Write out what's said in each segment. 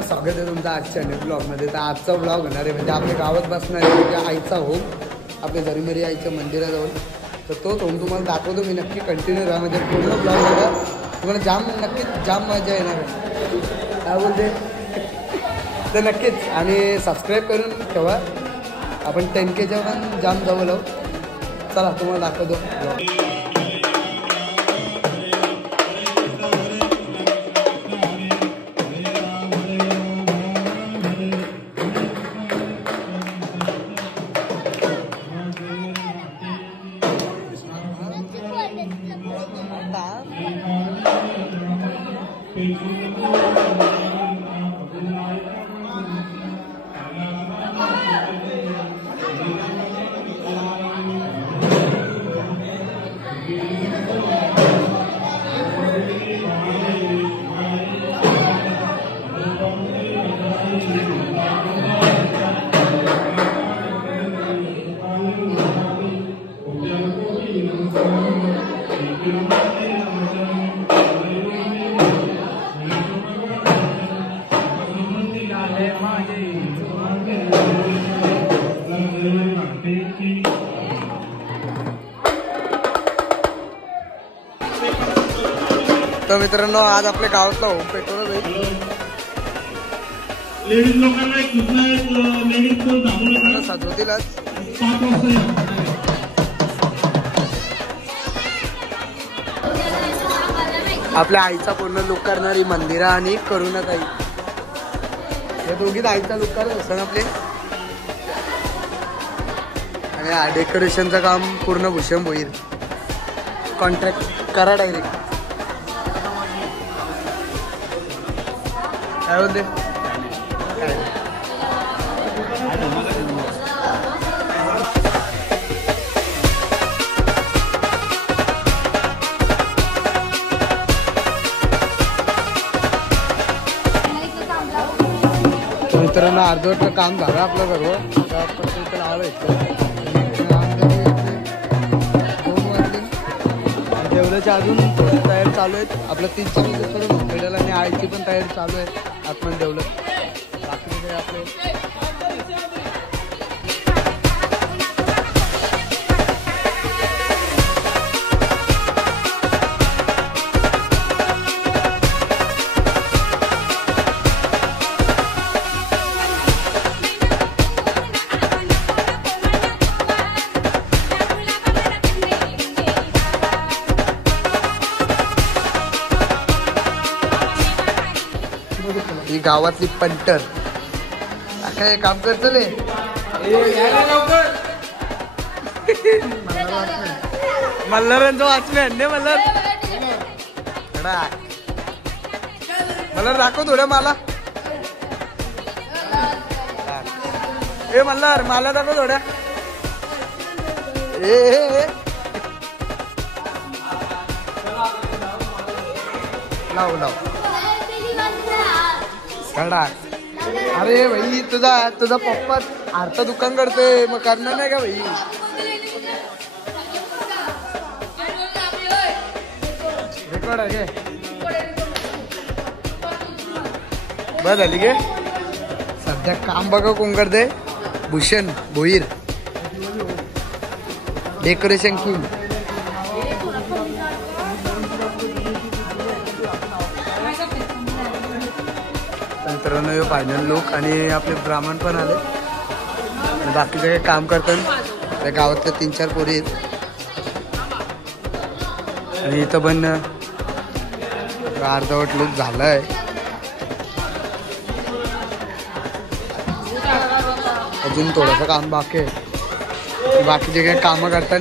मित्रांनो, स्वागत आहे तुमचं आजच्या न्यू ब्लॉगमध्ये. तर आजचा ब्लॉग होणार आहे म्हणजे आपल्या गावात बसणार आहे म्हणजे आईचा होम, आपल्या झरीमरी आईच्या मंदिराजवळ. तर तोच होम तुम्हाला दाखवतो मी. नक्की कंटिन्यू राहा म्हणजे पूर्ण ब्लॉग बघा, तुम्हाला नक्कीच जाम मजा येणार आहे. काय बोलते तर नक्कीच. आणि सबस्क्राईब करून ठेवा. आपण 10Kच्या पण जाम जवळ आहोत. चला तुम्हाला दाखवतो ब्लॉग. तर मित्रांनो, आज आपल्या गावातला होम पेट्रोल लेडीज लोकांना एक सूचना आहे, लेडीज कोण थांबू नका, सजवतीलच 7 वाजता या. आपल्या आईचा पूर्ण लुक करणारी मंदिरा आणि करुणाताई, हे दोघीच आईचा लुक करत असतात आपले. आणि डेकोरेशनचं काम पूर्ण भूषण होईल. कॉन्ट्रॅक्ट करा डायरेक्ट. काय बोलते मित्रांनो, अर्धवट काम झालं आपलं सर्व. आता आपण तिथे आलोय. 2 वाजले. जेवल्याच्या अजून थोडी तयारी चालू आहेत. आपलं 3च्या मध्ये थोडं भेटेल आणि आईची पण तयारी चालू आहे. आतमध्ये जेवलं बाकी आपले ही गावातली पंटर काय काम करतले. मल्हारांचं वॉचमॅन ने मल्हार दाखव थोड्या मला. ए मल्हार मला दाखव थोड्या. ए लाव लाव. अरे भाई, तुझा पप्पा आरता दुकान करतोय, मग करणार नाही का भाई. रेकॉर्ड आहे बस झाली गे. सध्या काम बघा कोण करते. Bhushan Bhoir, decoration king. मित्रांनो, फायनल लुक. आणि आपले ब्राह्मण पण आले. बाकीचे काही काम करतात. त्या गावातल्या 3-4 पोरी आहेत. आणि इथं पण अर्धवट लुक झालाय. अजून थोडंसं काम बाकी आहे. बाकीचे काही कामं करतात.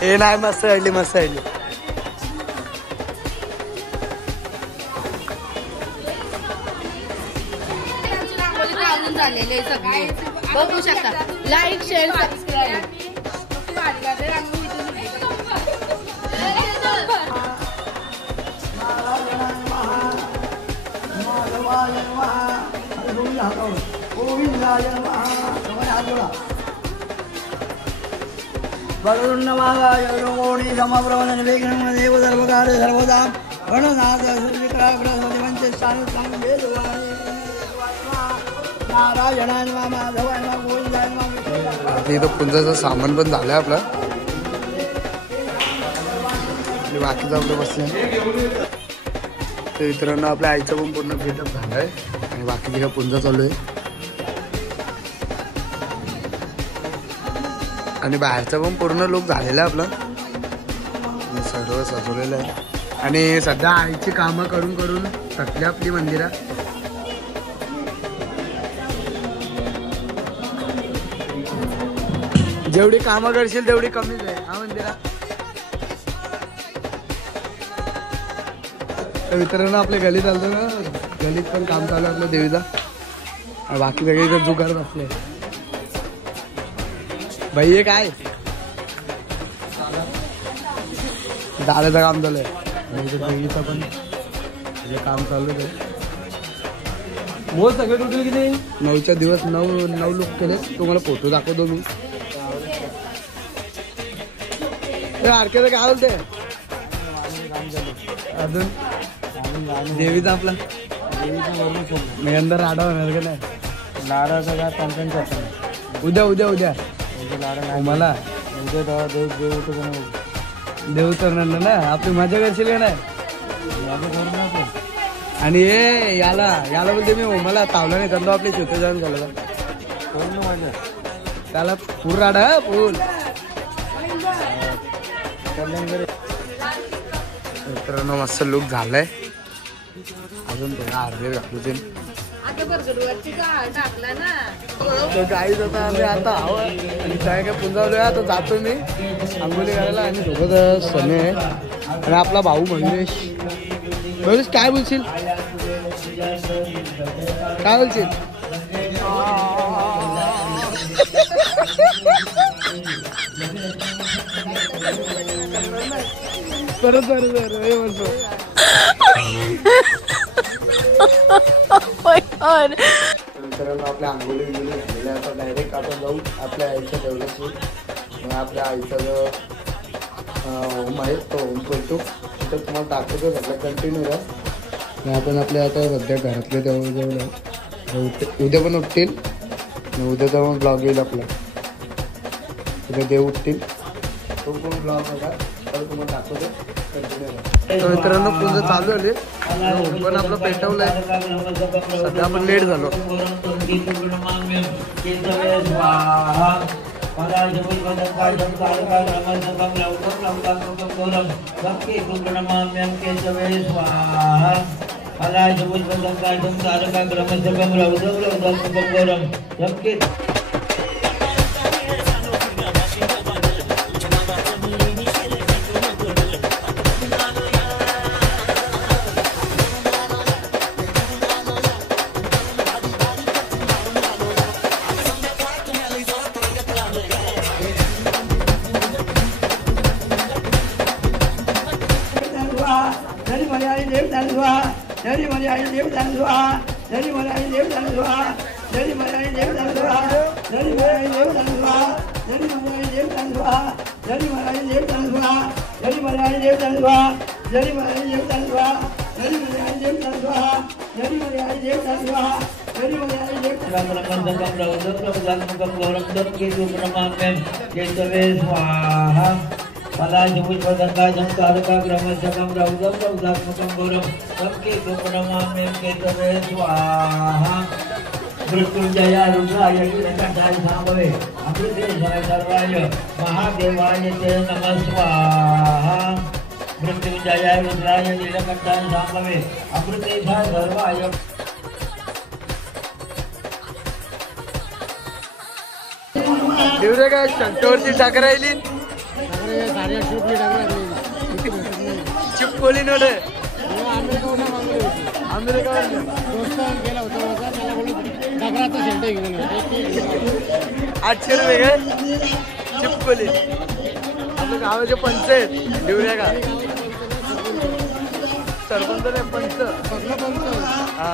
हे नाही, मस्त राहिली मस्त राहिली. झालेले सगळे बघू शकता. Like share subscribe. इथं पुंजाचं सामान पण झालंय आपलं. बाकीचं आपलं बसलं तर मित्रांनो आपल्या आईचं पण पूर्ण भेटअप झालंय आणि बाकीचे काय पुंजा चालू आहे आणि बाहेरचा पण पूर्ण लुक झालेला आहे आपला. सर्व सजवलेलं आहे आणि सध्या आईची कामं करून करून थकली आपली मंदिरा. जेवढी कामं करशील तेवढी कमीच आहे हा मंदिरा. तर मित्रांनो आपल्या गलीत आलतो ना, गलीत पण काम चालू आहे आपलं देवीचा आणि बाकी सगळे इथं जुगार बसले. भाई हे काय दादाचं काम चालू आहे, देवीचं पण काम चालू आहे. हो सगळे टोटल किती 9च्या दिवस 9 लोक केले. तुम्हाला फोटो दाखवतो मी. आरकेचं काय बोलते अजून देवीचा आपला मी अंदर राडा होणार का नाही. लाडाचा काय कंटेंट करतो उद्या उद्या उद्या मला देव उतरणार ना. आपली मजा करशील का नाही. आणि हे याला बोलते मी मला तावला नाही त्यांना आपली शेत जाऊन झालं त्याला पूर राडा पूल. मित्रांनो मस्त लुक झालाय. अजून थोडा अर्धे घालू ते गाईच आता आम्ही आता हवं आणि काय काय पुंजावलोय. आता जातो मी आंघोळी करायला आणि सोबत सने आहे आणि आपला भाऊ मंगेश. मंगेश काय बोलशील काय बोलशील. परत म्हणतो मित्रांनो आपल्या आंघोळी विंगोळी झालेल्या. आता डायरेक्ट आपण जाऊ आपल्या आईच्या देवळाची. मग आपल्या आईचा जो होम आहे तो होम करतो तिथं तुम्हाला दाखवतो सगळं कंटिन्यू राहा. आपण आपल्या आता सध्या घरातले जवळ उद्या पण उठतील आणि उद्याचा पण ब्लॉग येईल आपला. उद्या देव उठतील तो पण ब्लॉग बघा तर तुम्हाला दाखवतो कंटिन्यू राहा. मित्रांनो पूजा चालू आली पण आपलं पेटवलंय. सध्या आपण लेट झालो. मृत्युंजया रुद्राय नीलकंठाय सांभवे अमृतेशाय सर्वाय महादेवाय ते नमः स्वाहा. मृत्युंजयाय रुद्राय नीलकंठाय सांभवे अमृतेशाय सर्वाय. देवरे काय शंकरवरती टाक राहिली चिपकोली नोडे अमेरिका 800 रुपये काय चिपकोली आपल्या गावाचे पंच आहेत डिवऱ्या का सरपंच नाही पंच हा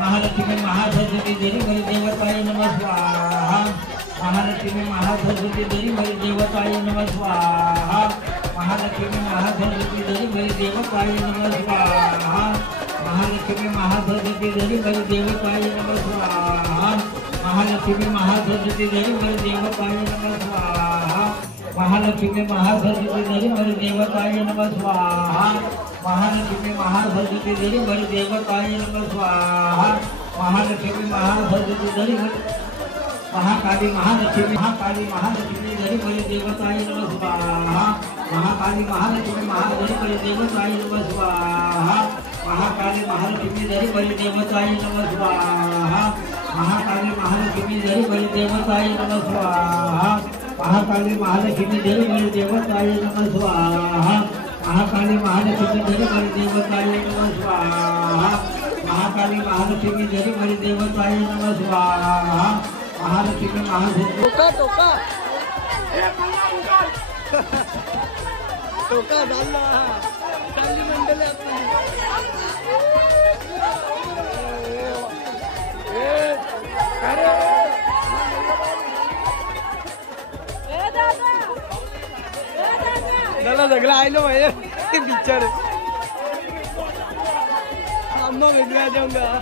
महालक्ष्मी महासरस्वती देवी मरी देवताय नमः स्वाहा महालक्ष्मी महासरस्वती देवी मरी देवताय नमः स्वाहा महालक्ष्मी महासरस्वती देवी मरी देवताय नमः स्वाहा महालक्ष्मी महासरस्वती देवी मरी देवताय नमः स्वाहा महालक्ष्मी महासरस्वती देवी मरी देवताय नमः स्वाहा महालक्ष्मी महासरस्वती देवी मरी देवताय नमः स्वाहा महालक्ष्मी महासरस्वती देवी मरी देवताय नमः स्वाहा महालक्ष्मी महासरस्वती देवी महाकाली महालक्ष्मी महालक्ष्मी देवी मरी देवताय नमः स्वाहा महाकाली महालक्ष्मी महादेवी देवताय नमः स्वाहा महाकाली महालक्ष्मी देवी मरी देवताय नमः स्वाहा महाकाली महालक्ष्मी देवी मरी देवताय नमः स्वाहा महाकाली महालक्ष्मी देवी मरी देवताय नमः स्वाहा महाकाली महालक्ष्मी देवी मरी देवताय नमः स्वाहा महाकाली महालक्ष्मी देवी मरी देवताय नमः स्वाहा महालक्ष्मी महादेवी टोका झाला चांगली मंडळी आपली सगळं आयलो पाहिजे पिक्चर अम्मा वेगळा जाऊंगा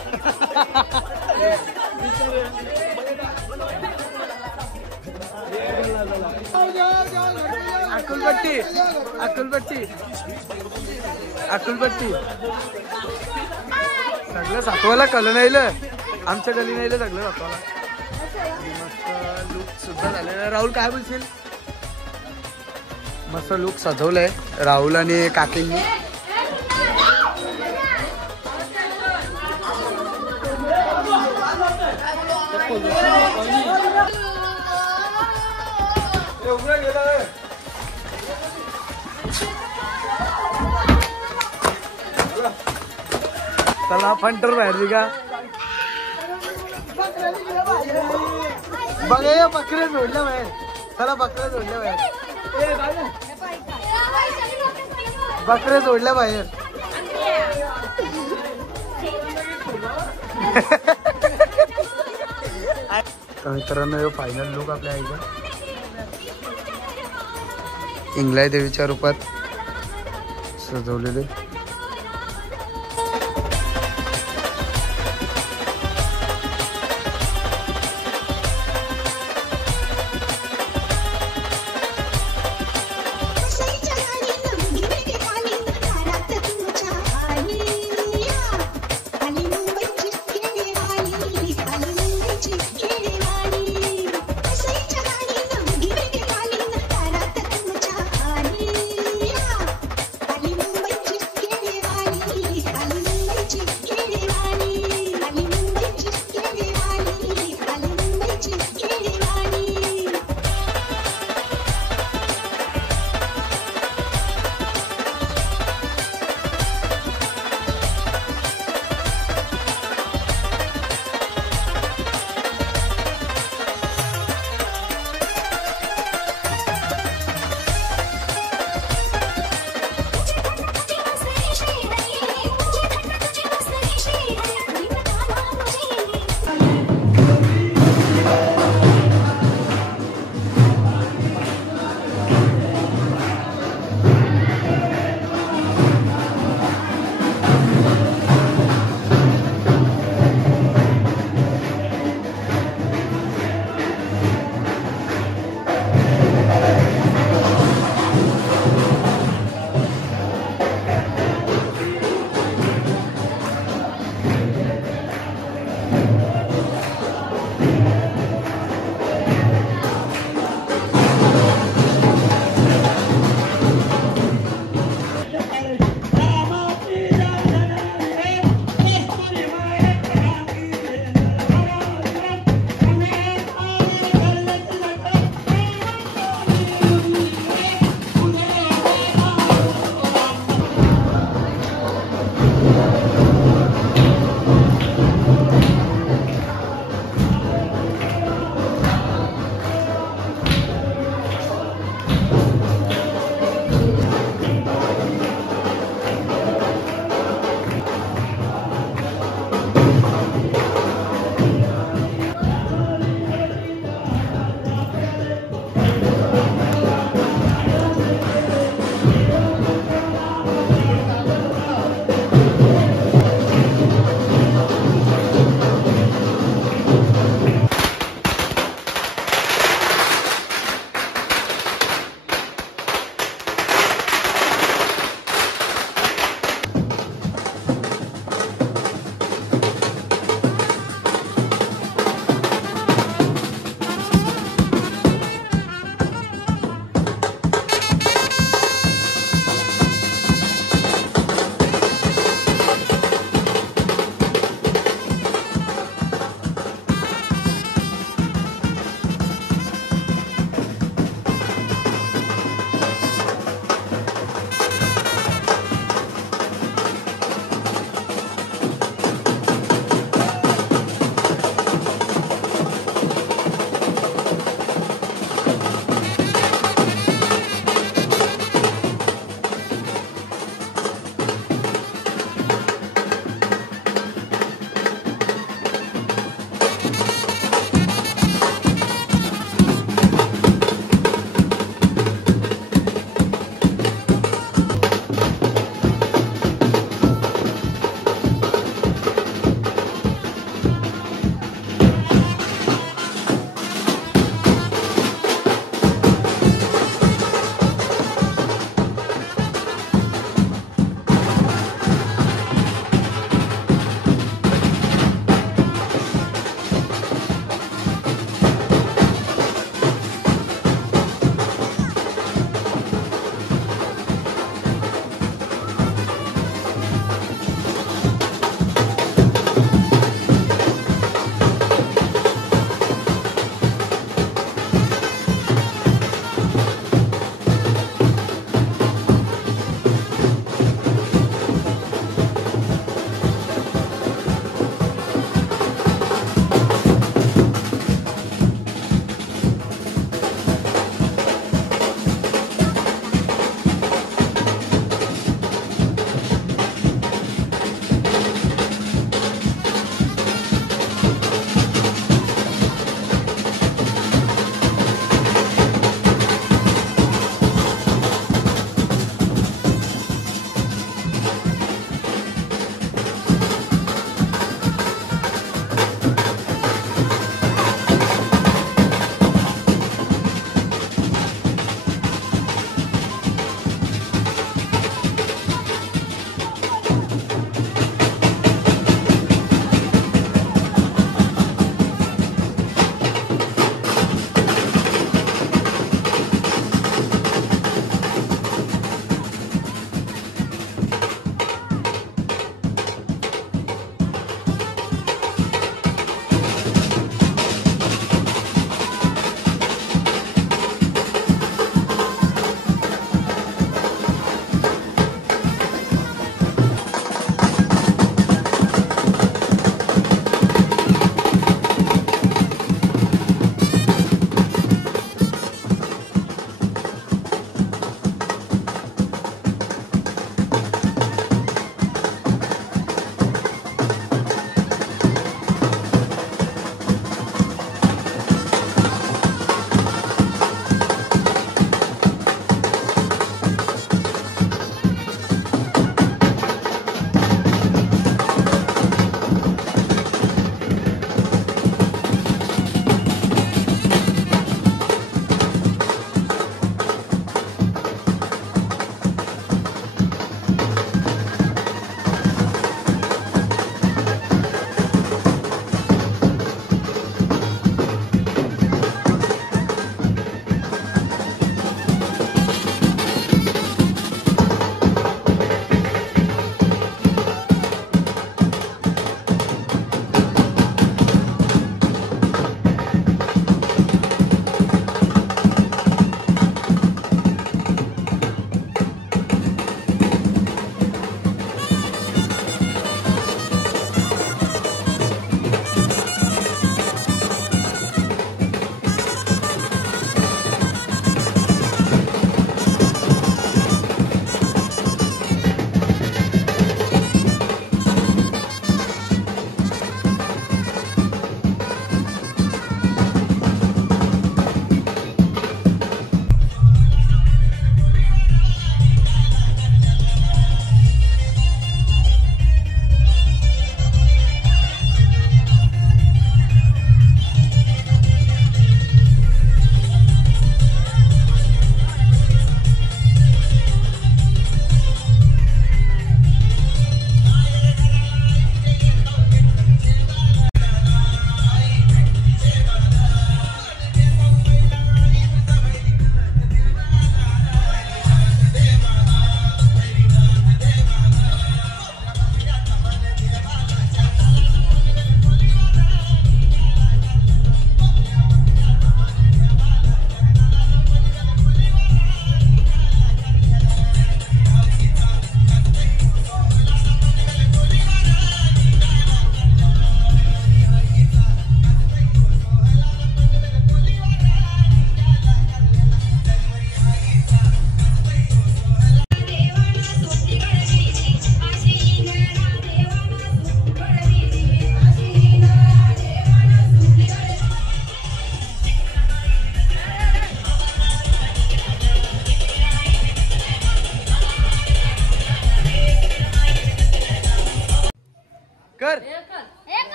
अकुलपट्टी अकुलपट्टी अकुलपट्टी सगळं सातवाला कल नाही आमच्या गली नाही सगळं सातवाला मस्त लुक सुद्धा झालेला राहुल काय बोलशील मस्त लुक सजवलंय राहुल आणि काकींनी चला फंटर बाहेर का बघा बकऱ्या जोडल्या बाहेर चला बकऱ्या जोडल्या बाहेर बकऱ्या जोडल्या बाहेर तर मित्रांनो हे फायनल लुक आपल्या आईचा इंगलाई देवीच्या रूपात सजवलेले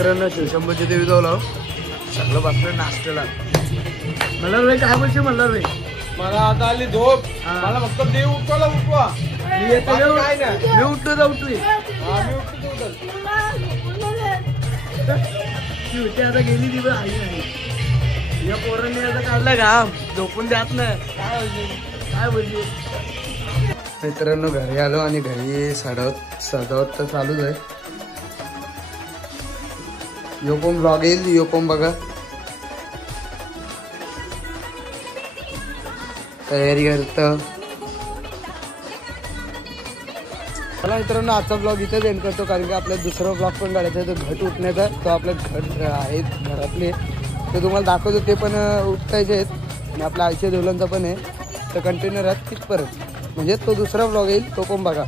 मित्रांनो शिवशंभूची देवी जाऊ सगळं बसलं नाश्त्याला. मल्हार भाई काय बोलशील मल्हार भाई? मला आता आली झोप. मला फक्त देव उठवायला उठवा. मी येतो काय नाही. मी उठतो जा उठली आम्ही उठतो उठत. ती आता गेली ती बघ आई नाही. या पोरांनी आता काढलं घाम झोपून द्यात नाही. काय बोलली मित्रांनो घरी आलो आणि घरी सजावट तर चालूच आहे. यो पण ब्लॉग येईल यो पण बघा. तयारी करत मला मित्रांनो आजचा ब्लॉग इथेच एंड करतो कारण की आपला दुसरा ब्लॉग पण काढायचा आहे तो घट उठण्याचा. तो आपलं घट आहेत घरातले ते तुम्हाला दाखवतो ते पण उठतायचे आहेत आणि आपल्या आईच्या देवलांचा पण आहे तर कंटिन्यू राहत तिथपर्यंत म्हणजे तो दुसरा ब्लॉग येईल तो पण बघा.